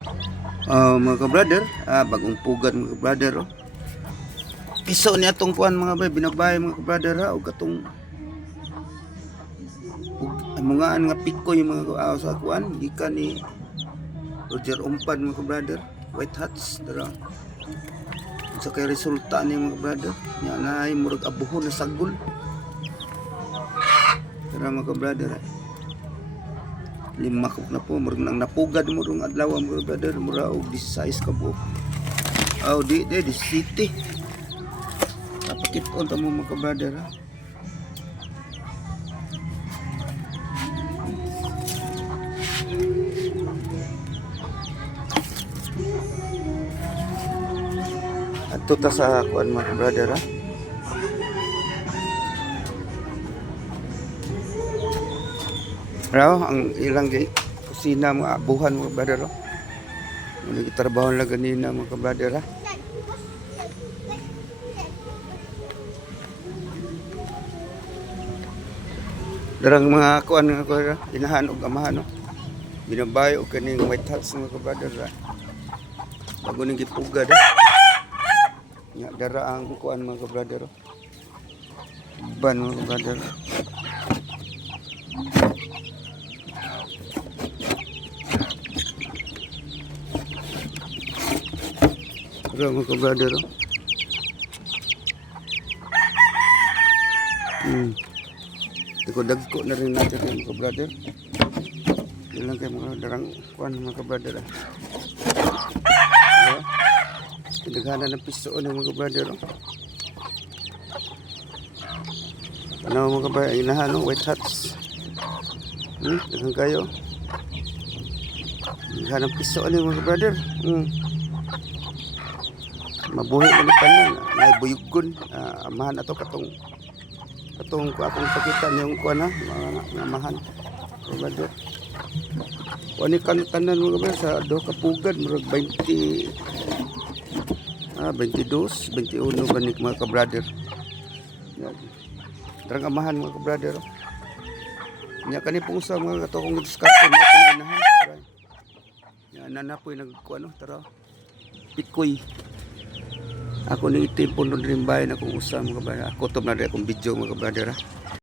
Mga ka-brother, bagong pugad mga ka-brother. Iso niya itong kuhan mga bay, binabay mga ka-brother ha, o katong mga nga pikoy mga sa kuhan, gikan ni Roger Umpad mga ka-brother, White Hats, dara. Sa kay resulta ni mga ka-brother, niya na ay murag abuhon na sagol. Dara mga ka-brother ha. Lima ko na po, murag nang napugad mo rong adlaw mga brother, mura og 16 ka buok. Di city. Napakit-on ta mo mga brother ha. Ato ta sa kuan mga brother ha. Raw ang ilang kusina mga abuhan mga brother ha. Nagtrabaho lang ganina mga brother ha. Darang mga kuan nga ko inahan og amahan no. Binabay og kaning White Hats mga brother ha. Bago ning gipugad ha. Nya dara ang kuan mga brother. Ban mga brother. Dara mga brother. Dagko na rin natin mga brother. Ilang kayo mga darang kuan mga brother. Pinaghanan ng piso ng mga brother. Ano mga brother, inahan no? White Hats. Dagang kayo. Pinaghanan ng piso ng mga brother. Mabuhi na ni tanan. May buyugon. Amahan ato katong akong pakita niyong kuan ha. Mga amahan. Mga brother. Kuan ni tanan mga brother sa do kapugad murag 20 22, 21 banik mga ka-brother. Darang amahan mga ka-brother. Nya kani pong sa mga ato kong diskarte mo inahan. Nya nanapoy nagkuano tara. Pikoy. Ako ni itim puno rin bayan akong usa mga ka-brother. Ako to na rin akong video mga ka-brother.